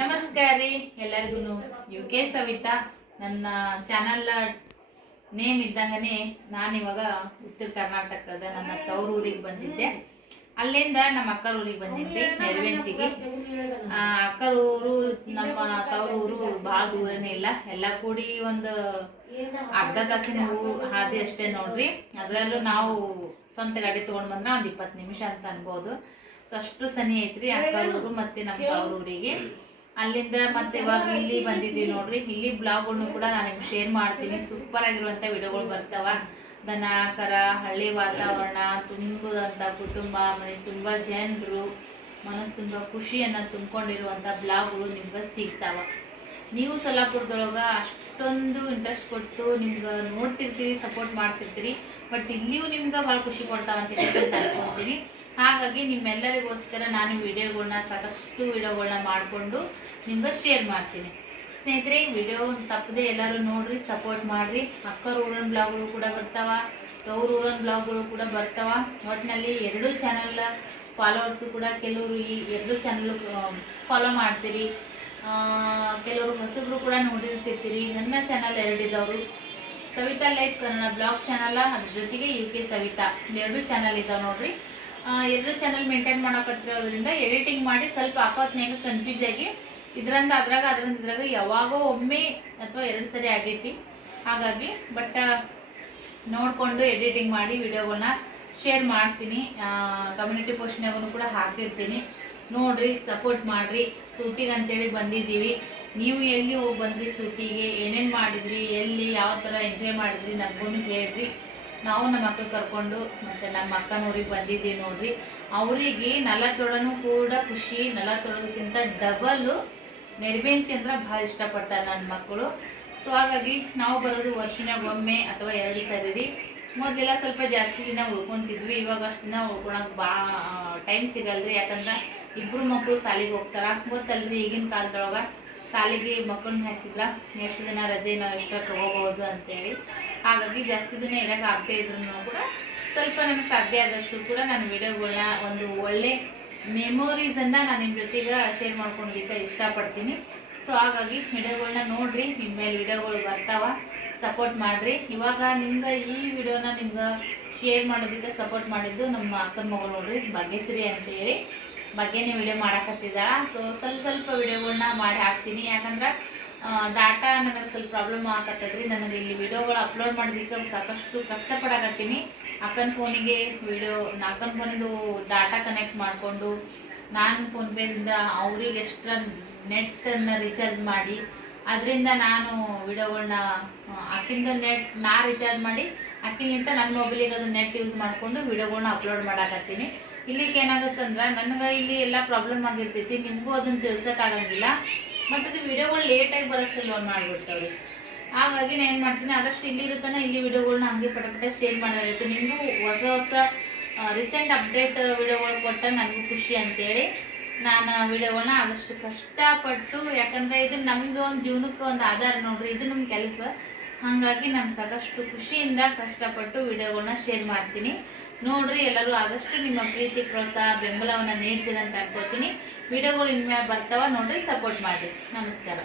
ನಮಸ್ಕಾರ ರೀ ಎಲ್ಲರಿಗೂ. ಯುಕೆ ಸವಿತಾ ನನ್ನ ಚಾನಲ್ ನೇಮ್ ಇದ್ದಂಗನೆ ನಾನು ಇವಾಗ ಉತ್ತರ ಕರ್ನಾಟಕದ ನನ್ನ ತವರೂರಿಗೆ ಬಂದಿದ್ದೆ. ಅಲ್ಲಿಂದ ನಮ್ಮ ಅಕ್ಕರ ಊರಿಗೆ ಬಂದಿದ್ದೆ ನೆರವೆಂಚಿಗೆ. ಅಕ್ಕರ ಊರು ನಮ್ಮ ತವರೂರು ಭಾಳ ದೂರನೇ ಇಲ್ಲ, ಎಲ್ಲ ಕೂಡಿ ಒಂದು ಅರ್ಧ ತಾಸಿನ ಹಾದಿ ಅಷ್ಟೇ ನೋಡ್ರಿ. ಅದರಲ್ಲೂ ನಾವು ಸ್ವಂತ ಗಾಡಿ ತಗೊಂಡ್ ಬಂದ್ರೆ ಒಂದು 20 ನಿಮಿಷ ಅಂತ ಅನ್ಬೋದು. ಸೊ ಅಷ್ಟು ಸನಿ ಐತ್ರಿ ಅಕ್ಕರ ಊರು ಮತ್ತೆ ನಮ್ಮ ತವರೂರಿಗೆ. ಅಲ್ಲಿಂದ ಮತ್ತೆ ಇವಾಗ ಇಲ್ಲಿ ಬಂದಿದ್ದೀವಿ ನೋಡ್ರಿ. ಇಲ್ಲಿ ಬ್ಲಾಗ್ಗಳನ್ನು ಕೂಡ ನಾನು ನಿಮ್ಗೆ ಶೇರ್ ಮಾಡ್ತೀನಿ. ಸೂಪರ್ ಆಗಿರುವಂತ ವಿಡಿಯೋಗಳು ಬರ್ತಾವ. ದನ ಕರ, ಹಳ್ಳಿ ವಾತಾವರಣ, ತುಂಬದಂತ ಕುಟುಂಬ, ಮನೆ ತುಂಬಾ ಜನರು, ಮನಸ್ಸು ತುಂಬಾ ಖುಷಿಯನ್ನ ತುಂಬಿಕೊಂಡಿರುವಂತ ಬ್ಲಾಗ್ಗಳು ನಿಮ್ಗೆ ಸಿಗ್ತಾವ. ನೀವು ಸೊಲ್ಲಾಪುರದೊಳಗ ಅಷ್ಟೊಂದು ಇಂಟ್ರೆಸ್ಟ್ ಕೊಟ್ಟು ನಿಮ್ಗೆ ನೋಡ್ತಿರ್ತೀರಿ, ಸಪೋರ್ಟ್ ಮಾಡ್ತಿರ್ತೀರಿ. ಬಟ್ ಇಲ್ಲಿಯೂ ನಿಮ್ಗೆ ಭಾಳ ಖುಷಿ ಕೊಡ್ತಾವಂತ ಅನ್ಕೊಂತೀನಿ. ಹಾಗಾಗಿ ನಿಮ್ಮೆಲ್ಲರಿಗೋಸ್ಕರ ನಾನು ವಿಡಿಯೋಗಳನ್ನ ಸಾಕಷ್ಟು ವಿಡಿಯೋಗಳನ್ನ ಮಾಡಿಕೊಂಡು ನಿಮ್ಗೆ ಶೇರ್ ಮಾಡ್ತೀನಿ. ಸ್ನೇಹಿತರೆ, ವಿಡಿಯೋ ತಪ್ಪದೆ ಎಲ್ಲರೂ ನೋಡ್ರಿ, ಸಪೋರ್ಟ್ ಮಾಡ್ರಿ. ಅಕ್ಕರ ಊರನ್ ಬ್ಲಾಗ್ಗಳು ಕೂಡ ಬರ್ತಾವ, ತವ್ರ ಊರನ್ ಬ್ಲಾಗ್ಗಳು ಕೂಡ ಬರ್ತಾವ. ಒಟ್ಟಿನಲ್ಲಿ 2 ಚಾನಲ್ ಫಾಲೋವರ್ಸು ಕೂಡ ಕೆಲವರು ಈ 2 ಚಾನಲ್ ಫಾಲೋ ಮಾಡ್ತೀರಿ, ಕೆಲವರು ಹೊಸಬ್ರು ಕೂಡ ನೋಡಿರ್ತಿರ್ತೀರಿ. ನನ್ನ ಚಾನಲ್ 2 ಇದ್ದವರು, Savita life Kannada blog channel, ಅದ್ರ ಜೊತೆಗೆ ಯುಕೆ ಸವಿತಾ 2 ಚಾನಲ್ ಇದಾವೆ ನೋಡ್ರಿ. 2 ಚಾನಲ್ ಮೇಂಟೈನ್ ಮಾಡೋಕತ್ತಿರೋದ್ರಿಂದ ಎಡಿಟಿಂಗ್ ಮಾಡಿ ಸ್ವಲ್ಪ ಹಾಕೋತ್ನಾಗ ಕನ್ಫ್ಯೂಸ್ ಆಗಿ ಇದ್ರಂದ ಇದ್ರಾಗ ಯಾವಾಗೋ ಒಮ್ಮೆ ಅಥವಾ 2 ಸರಿ ಆಗೈತಿ. ಹಾಗಾಗಿ ಬಟ್ ನೋಡ್ಕೊಂಡು ಎಡಿಟಿಂಗ್ ಮಾಡಿ ವಿಡಿಯೋಗಳನ್ನ ಶೇರ್ ಮಾಡ್ತೀನಿ. ಕಮ್ಯುನಿಟಿ ಪೋಸ್ಟ್ನಾಗೂ ಕೂಡ ಹಾಕಿರ್ತೀನಿ. ನೋಡ್ರಿ, ಸಪೋರ್ಟ್ ಮಾಡ್ರಿ. ಸೂಟಿಗೆ ಅಂತೇಳಿ ಬಂದಿದ್ದೀವಿ. ನೀವು ಎಲ್ಲಿ ಹೋಗಿ ಬಂದ್ರಿ, ಸೂಟಿಗೆ ಏನೇನು ಮಾಡಿದ್ರಿ, ಎಲ್ಲಿ ಯಾವ ಥರ ಎಂಜಾಯ್ ಮಾಡಿದ್ರಿ ನಮಗೂ ಹೇಳ್ರಿ. ನಾವು ನಮ್ಮ ಮಕ್ಕಳು ಕರ್ಕೊಂಡು ಮತ್ತೆ ನಮ್ಮ ಅಕ್ಕನೂರಿಗೆ ಬಂದಿದ್ದೀವಿ ನೋಡ್ರಿ. ಅವರಿಗೆ ನೆಲ ತೊಡನು ಕೂಡ ಖುಷಿ, ನೆಲ ತೊಡೋದಕ್ಕಿಂತ ಡಬಲ್ ನೆರಬೇಂಚಿ ಅಂದ್ರೆ ಭಾಳ ಇಷ್ಟಪಡ್ತಾರೆ ನನ್ನ ಮಕ್ಕಳು. ಸೊ ಹಾಗಾಗಿ ನಾವು ಬರೋದು ವರ್ಷನಾಗ ಒಮ್ಮೆ ಅಥವಾ 2 ಸರಿ. ಮೊದಲೆಲ್ಲ ಸ್ವಲ್ಪ ಜಾಸ್ತಿ ದಿನ ಉಳ್ಕೊಂತಿದ್ವಿ, ಇವಾಗ ಅಷ್ಟು ದಿನ ಉಳ್ಕೊಳಕ್ ಭಾಳ ಟೈಮ್ ಸಿಗಲ್ರಿ. ಯಾಕಂದ್ರೆ 2 ಮಕ್ಕಳು ಶಾಲೆಗೆ ಹೋಗ್ತಾರ. ಗೊತ್ತಲ್ರಿ ಈಗಿನ ಕಾಲದೊಳಗ ಶಾಲೆಗೆ ಮಕ್ಕಳನ್ನ ಹಾಕಿದ್ರ ಎಷ್ಟು ದಿನ ರಜೆ ನಾವು ಎಷ್ಟ ತಗೋಬಹುದು ಅಂತೇಳಿ. ಹಾಗಾಗಿ ಜಾಸ್ತಿ ದಿನ ಇರಕ್ಕೆ ಆಗದೆ ಇದ್ರು ಕೂಡ ಸ್ವಲ್ಪ ನನಗೆ ಸಾಧ್ಯ ಆದಷ್ಟು ಕೂಡ ನಾನು ವಿಡಿಯೋಗಳನ್ನ ಒಂದು ಒಳ್ಳೆ ಮೆಮೊರೀಸನ್ನು ನಾನು ನಿಮ್ಮ ಜೊತೆಗೆ ಶೇರ್ ಮಾಡ್ಕೊಳೋದಕ್ಕೆ ಇಷ್ಟಪಡ್ತೀನಿ. ಸೊ ಹಾಗಾಗಿ ವಿಡಿಯೋಗಳನ್ನ ನೋಡ್ರಿ, ಇನ್ಮೇಲೆ ವಿಡಿಯೋಗಳು ಬರ್ತಾವ, ಸಪೋರ್ಟ್ ಮಾಡ್ರಿ. ಇವಾಗ ನಿಮ್ಗೆ ಈ ವಿಡಿಯೋನ ನಿಮ್ಗೆ ಶೇರ್ ಮಾಡೋದಕ್ಕೆ ಸಪೋರ್ಟ್ ಮಾಡಿದ್ದು ನಮ್ಮ ಅಕ್ಕನ ಮಗಳು ನೋಡ್ರಿ, ಭಾಗ್ಯಶ್ರೀ ಅಂತೇಳಿ. ಬಗ್ಗೆನೇ ವಿಡಿಯೋ ಮಾಡಕತ್ತಿದ್ದಾಳ. ಸೊ ಸ್ವಲ್ಪ ವಿಡಿಯೋಗಳನ್ನ ಮಾಡಿ ಹಾಕ್ತೀನಿ. ಯಾಕಂದ್ರೆ ಡಾಟಾ ನನಗೆ ಸ್ವಲ್ಪ ಪ್ರಾಬ್ಲಮ್ ಆಗತ್ತದ್ರಿ. ನನಗೆ ಇಲ್ಲಿ ವಿಡಿಯೋಗಳು ಅಪ್ಲೋಡ್ ಮಾಡೋದಕ್ಕೆ ಸಾಕಷ್ಟು ಕಷ್ಟಪಡಕತ್ತೀನಿ. ಅಕ್ಕನ ಫೋನಿಗೆ ಅಕ್ಕನ ಫೋನಿಂದು ಡಾಟಾ ಕನೆಕ್ಟ್ ಮಾಡಿಕೊಂಡು ನಾನು ಫೋನ್ಪೇದಿಂದ ಅವ್ರಿಗೆ ಎಕ್ಸ್ಟ್ರಾ ನೆಟ್ಟನ್ನು ರೀಚಾರ್ಜ್ ಮಾಡಿ ಅದರಿಂದ ನಾನು ವಿಡಿಯೋಗಳನ್ನ ಅಕ್ಕಿಂದ ನಾ ರೀಚಾರ್ಜ್ ಮಾಡಿ ಅಕ್ಕಿನಿಂದ ನನ್ನ ಮೊಬೈಲಿಗೆ ಅದು ನೆಟ್ ಯೂಸ್ ಮಾಡಿಕೊಂಡು ವಿಡಿಯೋಗಳನ್ನ ಅಪ್ಲೋಡ್ ಮಾಡಕತ್ತೀನಿ. ಇಲ್ಲಿಗೆ ಏನಾಗುತ್ತಂದ್ರೆ ನನಗೆ ಇಲ್ಲಿ ಎಲ್ಲ ಪ್ರಾಬ್ಲಮ್ ಆಗಿರ್ತೈತಿ, ನಿಮಗೂ ಅದನ್ನು ತಿಳಿಸೋಕ್ಕಾಗಂಗಿಲ್ಲ. ಮತ್ತು ಅದು ವಿಡಿಯೋಗಳು ಲೇಟಾಗಿ ಬರೋಕ್ಕೆ ಶುರು ಮಾಡಿಬಿಡ್ತವೆ. ಹಾಗಾಗಿ ನಾನು ಏನು ಮಾಡ್ತೀನಿ, ಆದಷ್ಟು ಇಲ್ಲಿ ಇರುತ್ತಾನೆ ಇಲ್ಲಿ ವಿಡಿಯೋಗಳನ್ನ ಹಂಗೆ ಪಟಪಟ ಶೇರ್ ಮಾಡೋದಿರುತ್ತೆ. ನಿಮಗೂ ಹೊಸ ರೀಸೆಂಟ್ ಅಪ್ಡೇಟ್ ವಿಡಿಯೋಗಳು ಕೊಟ್ಟ ನನಗೂ ಖುಷಿ ಅಂತೇಳಿ ನಾನು ವಿಡಿಯೋಗಳನ್ನ ಆದಷ್ಟು ಕಷ್ಟಪಟ್ಟು, ಯಾಕಂದರೆ ಇದು ನಮ್ಮದು ಒಂದು ಜೀವನಕ್ಕೆ ಒಂದು ಆಧಾರ ನೋಡ್ರಿ, ಇದು ನಮ್ಮ ಕೆಲಸ. ಹಾಗಾಗಿ ನಾನು ಸಾಕಷ್ಟು ಖುಷಿಯಿಂದ ಕಷ್ಟಪಟ್ಟು ವಿಡಿಯೋಗಳನ್ನ ಶೇರ್ ಮಾಡ್ತೀನಿ. ನೋಡ್ರಿ, ಎಲ್ಲರೂ ಆದಷ್ಟು ನಿಮ್ಮ ಪ್ರೀತಿ, ಪ್ರೋತ್ಸಾಹ, ಬೆಂಬಲವನ್ನು ನೀಡ್ತೀರಂತ ಅನ್ಕೋತೀನಿ. ವಿಡಿಯೋಗಳು ಇನ್ಮೇಲೆ ಬರ್ತಾವ, ನೋಡ್ರಿ, ಸಪೋರ್ಟ್ ಮಾಡಿ. ನಮಸ್ಕಾರ.